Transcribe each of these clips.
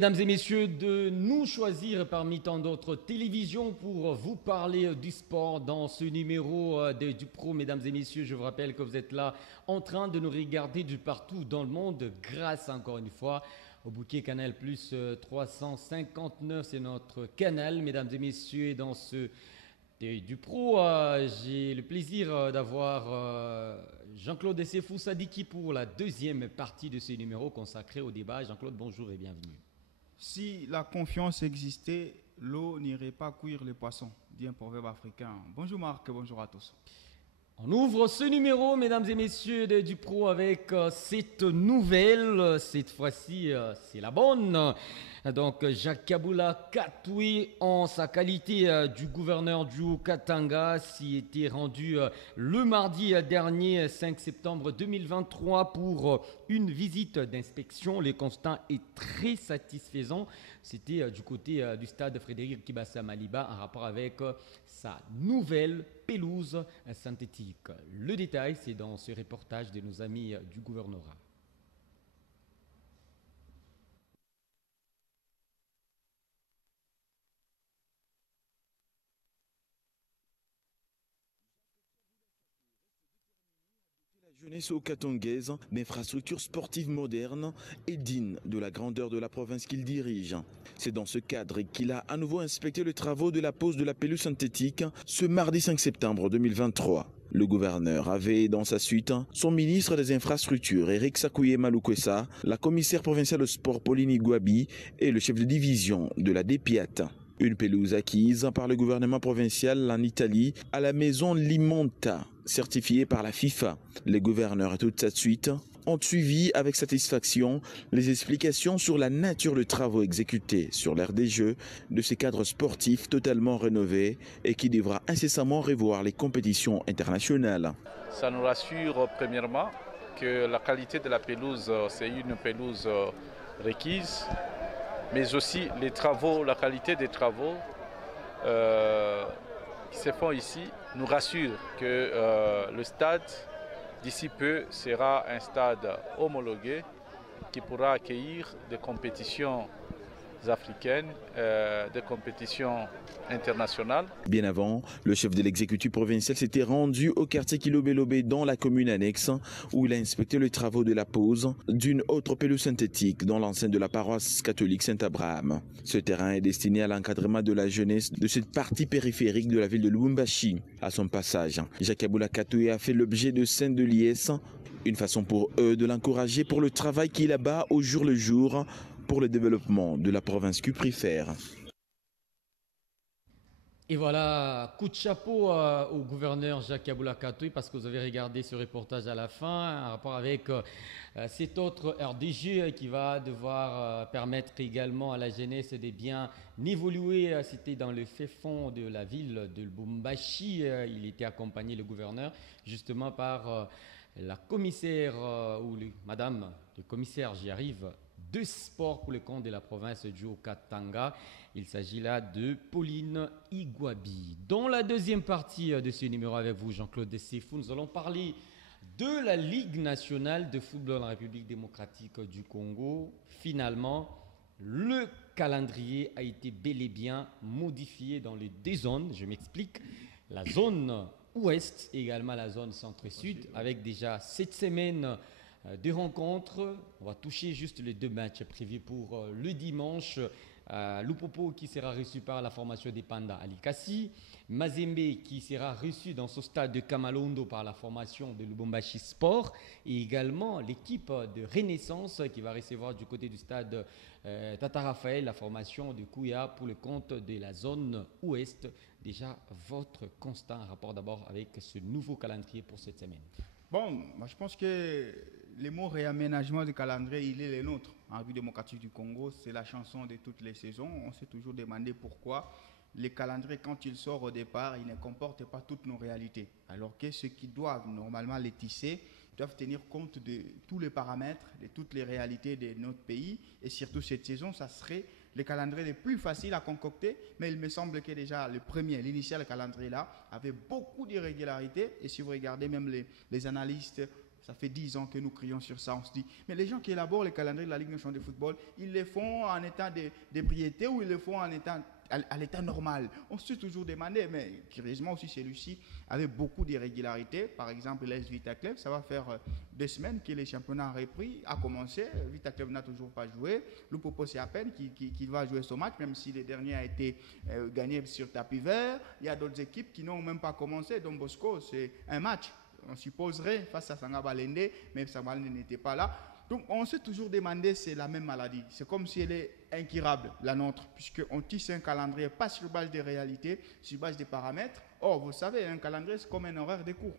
Mesdames et messieurs, de nous choisir parmi tant d'autres télévisions pour vous parler du sport dans ce numéro du Pro. Mesdames et messieurs, je vous rappelle que vous êtes là en train de nous regarder du partout dans le monde grâce encore une fois au bouquet Canal Plus 359. C'est notre canal, mesdames et messieurs, et dans ce du Pro, j'ai le plaisir d'avoir Jean-Claude Essefou Sadiki pour la deuxième partie de ce numéro consacré au débat. Jean-Claude, bonjour et bienvenue. Si la confiance existait, l'eau n'irait pas cuire les poissons, dit un proverbe africain. Bonjour Marc, bonjour à tous. On ouvre ce numéro, mesdames et messieurs, du Pro avec cette nouvelle. Cette fois-ci, c'est la bonne. Donc, Jacques Kaboula Katoué, en sa qualité du gouverneur du Haut-Katanga, s'y était rendu le mardi dernier, 5 septembre 2023, pour une visite d'inspection. Le constat est très satisfaisant. C'était du côté du stade Frédéric Kibassa Maliba en rapport avec sa nouvelle pelouse synthétique. Le détail, c'est dans ce reportage de nos amis du gouvernorat. Jeunesse okatongaise d'infrastructures sportives modernes et dignes de la grandeur de la province qu'il dirige. C'est dans ce cadre qu'il a à nouveau inspecté les travaux de la pose de la pelouse synthétique ce mardi 5 septembre 2023. Le gouverneur avait dans sa suite son ministre des Infrastructures Eric Sakouye Malukwesa, la commissaire provinciale au sport Pauline Igwabi et le chef de division de la DEPIAT. Une pelouse acquise par le gouvernement provincial en Italie à la maison Limonta, certifiée par la FIFA. Les gouverneurs et toute sa suite ont suivi avec satisfaction les explications sur la nature des travaux exécutés sur l'aire des Jeux de ces cadres sportifs totalement rénovés et qui devra incessamment revoir les compétitions internationales. Ça nous rassure premièrement que la qualité de la pelouse, c'est une pelouse requise, mais aussi les travaux, la qualité des travaux qui se font ici nous rassure que le stade d'ici peu sera un stade homologué qui pourra accueillir des compétitions africaines, des compétitions internationales. Bien avant, le chef de l'exécutif provincial s'était rendu au quartier Kilobé-Lobé dans la commune annexe où il a inspecté les travaux de la pose d'une autre pelouse synthétique dans l'enceinte de la paroisse catholique Saint-Abraham. Ce terrain est destiné à l'encadrement de la jeunesse de cette partie périphérique de la ville de Lubumbashi. À son passage, Jacques Kaboula Katoué a fait l'objet de scènes de liesse, une façon pour eux de l'encourager pour le travail qu'il abat au jour le jour pour le développement de la province cuprifère. Et voilà, coup de chapeau au gouverneur Jacques Kaboula Katoué parce que vous avez regardé ce reportage à la fin en rapport avec cet autre RDG qui va devoir permettre également à la jeunesse de bien évoluer. C'était dans le fait fond de la ville de Lubumbashi. Il était accompagné, le gouverneur, justement par la commissaire ou madame le commissaire, j'y arrive, de sport pour le compte de la province du Haut-Katanga. Il s'agit là de Pauline Igwabi. Dans la deuxième partie de ce numéro avec vous, Jean-Claude Essefou, nous allons parler de la Ligue nationale de football en République démocratique du Congo. Finalement, le calendrier a été bel et bien modifié dans les deux zones. Je m'explique. La zone ouest et également la zone centre-sud, avec déjà 7 semaines de rencontres. On va toucher juste les 2 matchs prévus pour le dimanche. Lupopo qui sera reçu par la formation des Panda à Likasi. Mazembe qui sera reçu dans ce stade de Kamalondo par la formation de Lubumbashi Sport. Et également l'équipe de Renaissance qui va recevoir du côté du stade Tata Raphaël la formation de Kouya pour le compte de la zone ouest. Déjà votre constant rapport d'abord avec ce nouveau calendrier pour cette semaine. Bon, moi je pense que le mot réaménagement du calendrier, il est le nôtre. En République démocratique du Congo, c'est la chanson de toutes les saisons. On s'est toujours demandé pourquoi le calendrier, quand il sort au départ, il ne comporte pas toutes nos réalités. Alors que ceux qui doivent normalement les tisser doivent tenir compte de tous les paramètres, de toutes les réalités de notre pays. Et surtout cette saison, ça serait le calendrier le plus facile à concocter, mais il me semble que déjà le premier, l'initial calendrier là, avait beaucoup d'irrégularités. Et si vous regardez même les analystes Ça fait 10 ans que nous crions sur ça. On se dit, mais les gens qui élaborent les calendriers de la Ligue nationale de football, ils les font en état d'ébriété ou ils le font à l'état normal. On se toujours demandé, mais curieusement aussi celui-ci avait beaucoup d'irrégularités. Par exemple, l'AS Vita Club, ça va faire 2 semaines que les championnats a commencé. Vita Club n'a toujours pas joué. Lupopo, c'est à peine qu'il va jouer son match, même si le dernier a été gagné sur tapis vert. Il y a d'autres équipes qui n'ont même pas commencé. Don Bosco, c'est un match. On supposerait face à Sanga Balende, mais Sanga Balende n'était pas là. Donc on s'est toujours demandé, c'est la même maladie. C'est comme si elle est incurable, la nôtre, puisqu'on tisse un calendrier pas sur base des réalités, sur base des paramètres. Or, vous savez, un calendrier, c'est comme un horaire de cours.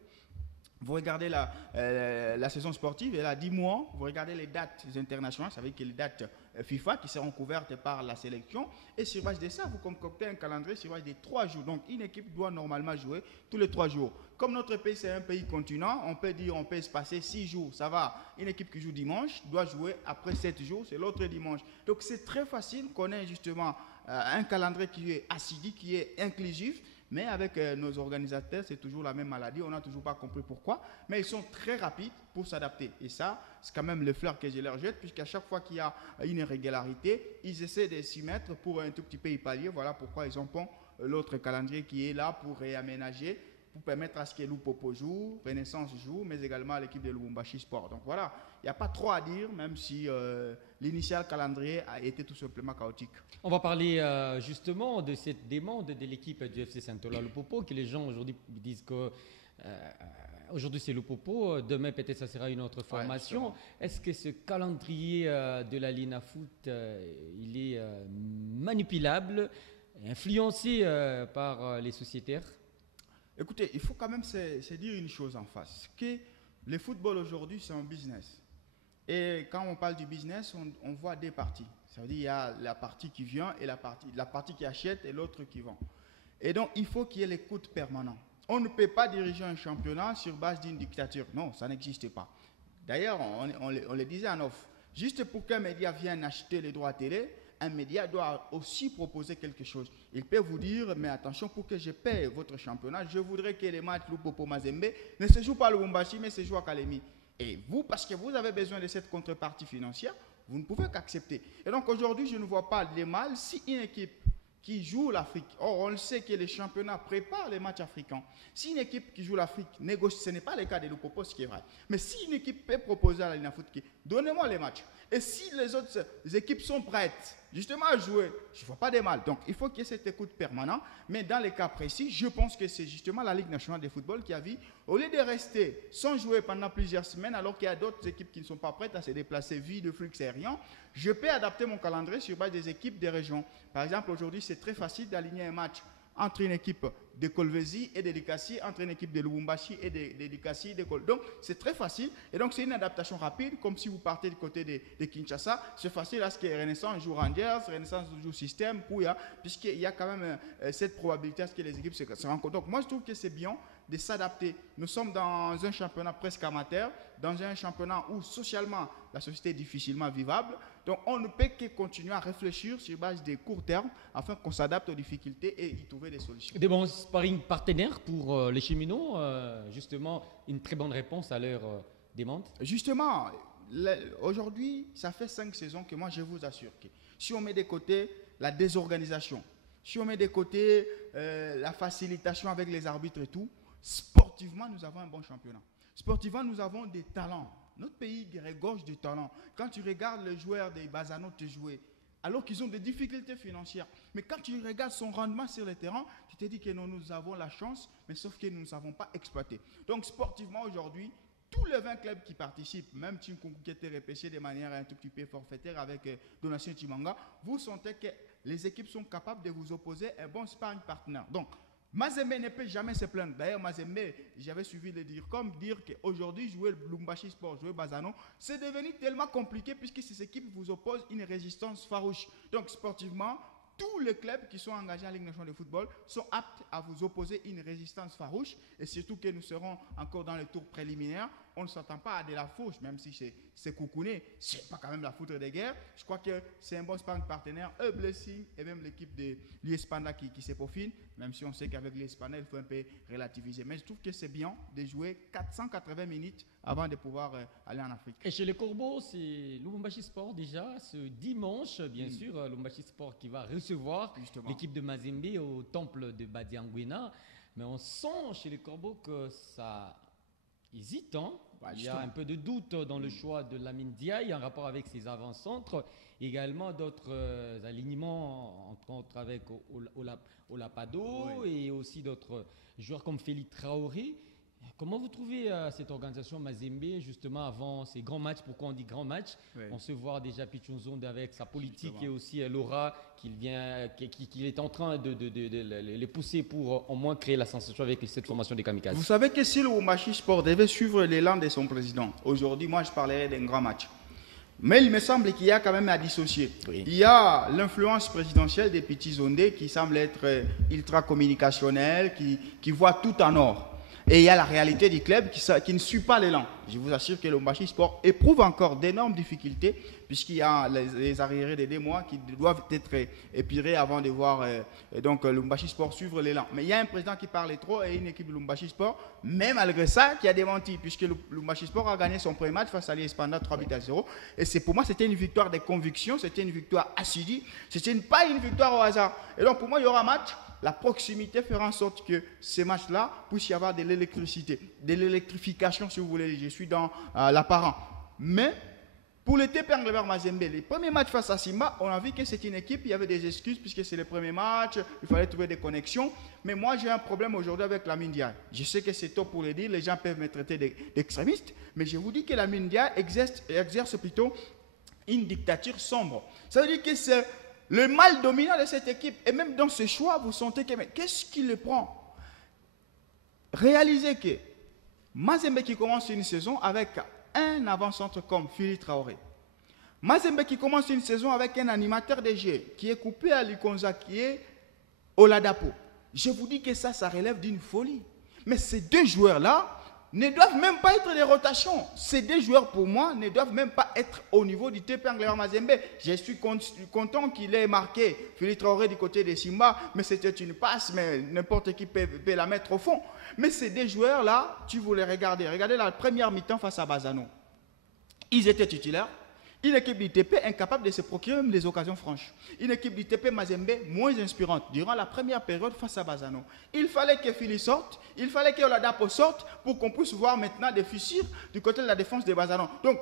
Vous regardez la saison sportive, elle a 10 mois. Vous regardez les dates internationales, ça veut dire que les dates FIFA qui seront couvertes par la sélection. Et sur base de ça, vous concoctez un calendrier sur base de 3 jours. Donc, une équipe doit normalement jouer tous les 3 jours. Comme notre pays, c'est un pays continent, on peut se passer 6 jours. Ça va. Une équipe qui joue dimanche doit jouer après 7 jours, c'est l'autre dimanche. Donc, c'est très facile qu'on ait justement un calendrier qui est assidu, qui est inclusif. Mais avec nos organisateurs, c'est toujours la même maladie. On n'a toujours pas compris pourquoi. Mais ils sont très rapides pour s'adapter. Et ça, c'est quand même le fleur que je leur jette, puisqu'à chaque fois qu'il y a une irrégularité, ils essaient de s'y mettre pour un tout petit peu y pallier. Voilà pourquoi ils ont l'autre calendrier qui est là pour réaménager, pour permettre à ce que Lupopo joue, Renaissance joue, mais également l'équipe de Lubumbashi Sport. Donc voilà, il n'y a pas trop à dire, même si l'initial calendrier a été tout simplement chaotique. On va parler justement de cette demande de l'équipe du FC Saint-Ola Lupopo, que les gens aujourd'hui disent que aujourd'hui c'est Lupopo, demain peut-être ça sera une autre formation. Est-ce que ce calendrier de la Lina Foot, il est manipulable, influencé par les sociétaires? Écoutez, il faut quand même se dire une chose en face, que le football aujourd'hui, c'est un business. Et quand on parle du business, on voit 2 parties. Ça veut dire qu'il y a la partie qui vient et la partie qui achète et l'autre qui vend. Et donc, il faut qu'il y ait les coûts permanents. On ne peut pas diriger un championnat sur base d'une dictature. Non, ça n'existe pas. D'ailleurs, on le disait en off. Juste pour qu'un média vienne acheter les droits télé, un média doit aussi proposer quelque chose. Il peut vous dire, mais attention, pour que je paye votre championnat, je voudrais que les matchs Lupopo Mazembe ne se jouent pas à Lubumbashi, mais se jouent à Kalemi. Et vous, parce que vous avez besoin de cette contrepartie financière, vous ne pouvez qu'accepter. Et donc aujourd'hui, je ne vois pas de mal si une équipe qui joue l'Afrique, or on le sait que les championnats préparent les matchs africains. Si une équipe qui joue l'Afrique négocie, ce n'est pas le cas de Lupopo, ce qui est vrai. Mais si une équipe peut proposer à la Lina Foot, donnez-moi les matchs. Et si les autres équipes sont prêtes justement à jouer, je ne vois pas de mal. Donc il faut qu'il y ait cette écoute permanente. Mais dans les cas précis, je pense que c'est justement la Ligue nationale de football qui a vu, au lieu de rester sans jouer pendant plusieurs semaines, alors qu'il y a d'autres équipes qui ne sont pas prêtes à se déplacer via de flux aériens, je peux adapter mon calendrier sur base des équipes des régions. Par exemple, aujourd'hui, c'est très facile d'aligner un match entre une équipe de Kolwezi et de Likasi, entre une équipe de Lubumbashi et de Likasi. Donc, c'est très facile. Et donc, c'est une adaptation rapide, comme si vous partez du côté de Kinshasa. C'est facile à ce que Renaissance joue Rangers, Renaissance joue Système, Pouya, puisqu'il y a quand même cette probabilité à ce que les équipes se rencontrent. Donc, moi, je trouve que c'est bien de s'adapter. Nous sommes dans un championnat presque amateur, dans un championnat où socialement la société est difficilement vivable. Donc on ne peut que continuer à réfléchir sur base des courts termes afin qu'on s'adapte aux difficultés et y trouver des solutions. Des bons sparring partenaires pour les cheminots, justement une très bonne réponse à leur demande. Justement, aujourd'hui, ça fait 5 saisons que moi je vous assure que si on met de côté la désorganisation, si on met de côté la facilitation avec les arbitres et tout, sportivement, nous avons un bon championnat. Sportivement, nous avons des talents. Notre pays regorge de talents. Quand tu regardes les joueurs des Bazano te jouer, alors qu'ils ont des difficultés financières, mais quand tu regardes son rendement sur le terrain, tu te dis que nous avons la chance, mais sauf que nous ne savons pas exploiter. Donc sportivement, aujourd'hui, tous les 20 clubs qui participent, même Tinkunku qui était repêché de manière un tout petit peu forfaitaire avec Donatien Chimanga, vous sentez que les équipes sont capables de vous opposer un bon sparring partner. Donc, Mazembe ne peut jamais se plaindre. D'ailleurs, Mazembe, j'avais suivi le dire, comme dire qu'aujourd'hui, jouer le Lubumbashi Sport, jouer Bazano, c'est devenu tellement compliqué puisque ces équipes vous opposent une résistance farouche. Donc, sportivement, tous les clubs qui sont engagés en Ligue nationale de football sont aptes à vous opposer une résistance farouche. Et surtout que nous serons encore dans le tour préliminaire on ne s'attend pas à de la fauche, même si c'est Koukouné, c'est pas quand même la foudre de guerre. Je crois que c'est un bon sparring partenaire, un blessing, et même l'équipe de l'Espana qui se peaufine, même si on sait qu'avec l'Espana, il faut un peu relativiser. Mais je trouve que c'est bien de jouer 480 minutes avant de pouvoir aller en Afrique. Et chez les Corbeaux, c'est Lubumbashi Sport déjà, ce dimanche, bien sûr, Lubumbashi Sport qui va recevoir l'équipe de Mazembe au temple de Badiangwena. Mais on sent chez les Corbeaux que ça hésite. Hein. Il y a un peu de doute dans le choix de Lamine Diaye en rapport avec ses avant-centres. Également d'autres alignements, entre autres avec Olapado et aussi d'autres joueurs comme Félix Traoré. Comment vous trouvez cette organisation Mazembe justement avant ces grands matchs? Pourquoi on dit grands matchs? On se voit déjà Pichunzonde avec sa politique et aussi Laura qu'il est en train de les pousser pour au moins créer la sensation avec cette formation des kamikazes. Vous savez que si le Lubumbashi Sport devait suivre l'élan de son président, aujourd'hui moi je parlerais d'un grand match. Mais il me semble qu'il y a quand même à dissocier. Il y a l'influence présidentielle des Pichunzonde qui semble être ultra communicationnelle, qui voit tout en or. Et il y a la réalité du club qui ne suit pas l'élan. Je vous assure que le Lubumbashi Sport éprouve encore d'énormes difficultés puisqu'il y a les arriérés de 2 mois qui doivent être épurés avant de voir donc le Lubumbashi Sport suivre l'élan. Mais il y a un président qui parle trop et une équipe de Lubumbashi Sport, mais malgré ça, qui a démenti puisque le Lubumbashi Sport a gagné son premier match face à l'Espana 3-0. Et pour moi, c'était une victoire de conviction, c'était une victoire assidue, c'était pas une victoire au hasard. Et donc pour moi, il y aura match. La proximité fera en sorte que ces matchs-là puissent y avoir de l'électricité, de l'électrification si vous voulez. Je suis dans l'apparent. Mais pour le TP Englebert Mazembe, les premiers matchs face à Simba, on a vu que c'est une équipe, il y avait des excuses puisque c'est le premier match, il fallait trouver des connexions. Mais moi, j'ai un problème aujourd'hui avec Lamine Diaye. Je sais que c'est tôt pour le dire, les gens peuvent me traiter d'extrémiste, mais je vous dis que Lamine Diaye exerce plutôt une dictature sombre. Ça veut dire que c'est le mal dominant de cette équipe. Et même dans ce choix, vous sentez que qu'est-ce qui le prend? Réalisez que Mazembe qui commence une saison avec un avant-centre comme Félix Traoré. Mazembe qui commence une saison avec un animateur de jeu qui est coupé à Likonza, qui est Oladapo. Je vous dis que ça relève d'une folie. Mais ces 2 joueurs-là ne doivent même pas être des rotations. Ces 2 joueurs, pour moi, ne doivent même pas être au niveau du TP Englebert Mazembe. Je suis content qu'il ait marqué Félix Traoré du côté de Simba, mais c'était une passe, mais n'importe qui peut la mettre au fond. Mais ces 2 joueurs-là, tu voulais regarder. Regardez la première mi-temps face à Bazano. Ils étaient titulaires. Une équipe du TP incapable de se procurer même des occasions franches. Une équipe du TP Mazembe moins inspirante durant la première période face à Bazano. Il fallait que Philly sorte, il fallait que Oladapo sorte pour qu'on puisse voir maintenant des fissures du côté de la défense de Bazano. Donc,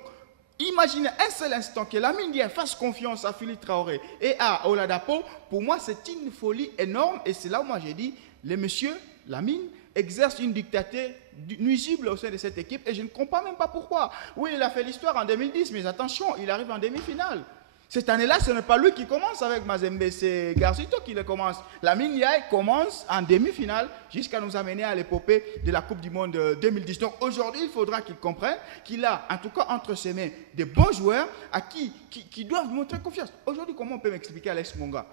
imaginez un seul instant que Lamine Diaye fasse confiance à Félix Traoré et à Oladapo. Pour moi, c'est une folie énorme et c'est là où moi j'ai dit, les messieurs, Lamine, exerce une dictature nuisible au sein de cette équipe et je ne comprends même pas pourquoi. Oui, il a fait l'histoire en 2010, mais attention, il arrive en demi-finale. Cette année-là, ce n'est pas lui qui commence avec Mazembe, c'est Garzito qui le commence. Lamine Diaye commence en demi-finale jusqu'à nous amener à l'épopée de la Coupe du Monde 2010. Donc aujourd'hui, il faudra qu'il comprenne qu'il a, en tout cas entre ses mains, des bons joueurs à qui doivent montrer confiance. Aujourd'hui, comment on peut m'expliquer Alex Monga?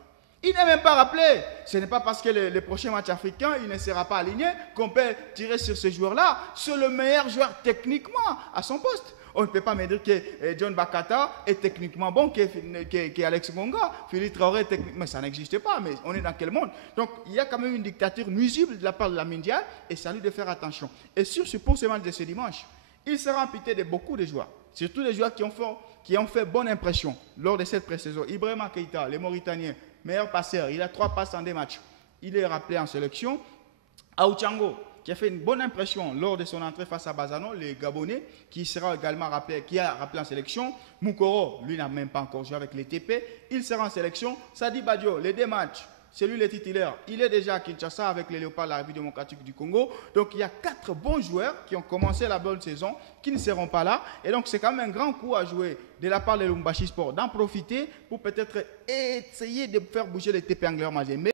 Il n'est même pas rappelé. Ce n'est pas parce que le prochain match africain, il ne sera pas aligné qu'on peut tirer sur ce joueur-là. C'est le meilleur joueur techniquement à son poste. On ne peut pas me dire que John Bakata est techniquement bon qu'Alex Monga. Félix Traoré, mais ça n'existe pas. Mais on est dans quel monde? Donc, il y a quand même une dictature nuisible de la part de Lamine Diaye et c'est à lui de faire attention. Et pour ce match de ce dimanche, il sera amputé de beaucoup de joueurs. Surtout les joueurs qui ont fait bonne impression lors de cette pré-saison. Ibrahima Keïta, le Mauritanien, meilleur passeur, il a 3 passes en 2 matchs. Il est rappelé en sélection. Aouchango, qui a fait une bonne impression lors de son entrée face à Bazano, le Gabonais, qui sera également rappelé, qui a rappelé en sélection. Moukoro, lui n'a même pas encore joué avec les TP. Il sera en sélection. Sadi Badio, les 2 matchs, c'est lui le titulaire. Il est déjà à Kinshasa avec les Léopards de la République démocratique du Congo. Donc il y a 4 bons joueurs qui ont commencé la bonne saison, qui ne seront pas là. Et donc c'est quand même un grand coup à jouer de la part de Lubumbashi Sport, d'en profiter pour peut-être essayer de faire bouger les TP Englebert Mazembe.